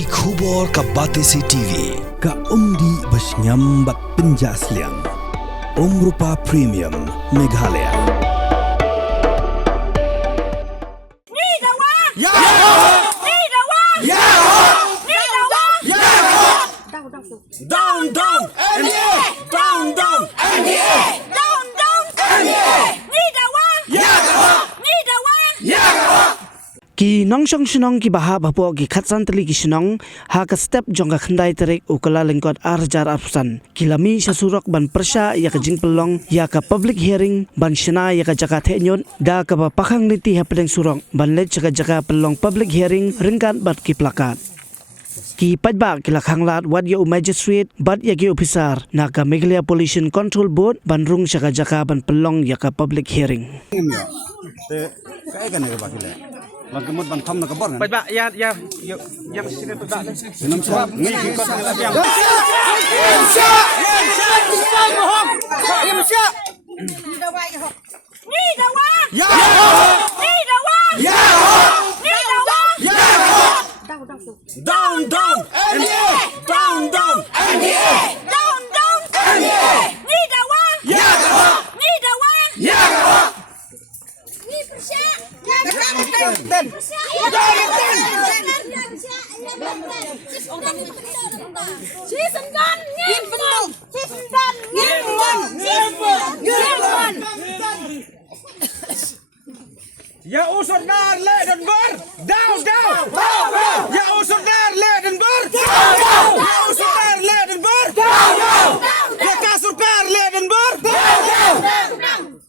Ki khubor ka Batesi TV. Ka umdi basnyam bak penjaslian. Rupa Premium Meghalaya. Down, down, NDA! Down, down, NDA! Down, down, NDA! Ki nongsong sinong ki baha bapo ki khatsan tali ki sinong ha ka step jong ka khandai terek ukala lengkot arjar arpusan kilami sasurok ban persya ya ka jing pelong ya ka public hearing ban shina ya ka jaka thenyot da ka ba pakhang niti ha pedeng surong ban le jaka pelong public hearing ringkan bat ki plakat ki pajba ki lakhang lat wat ya magistrate bat ya ki officer na ka Meghalaya Pollution Control Board ban rung jaka ban pelong ya ka public hearing Bangkemut bantam nak kabar kan? pajba ya sini pajba Senam sebab ni kita nak yang. Down, down, NDA! Down, down, NDA! Down, down, NDA! Ya usut naar leden ber, down, down, ya usut naar leden ber, down, ya usut naar leden ber, down, ya kasur per leden ber, down.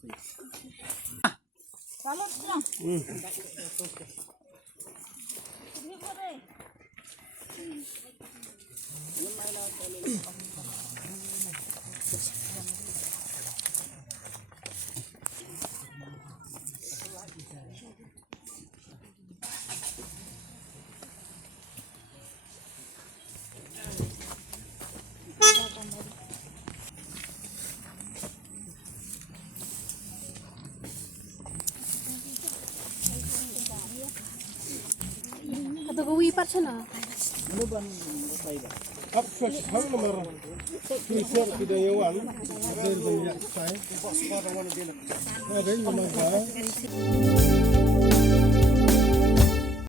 Atau kau wipat sana? Saya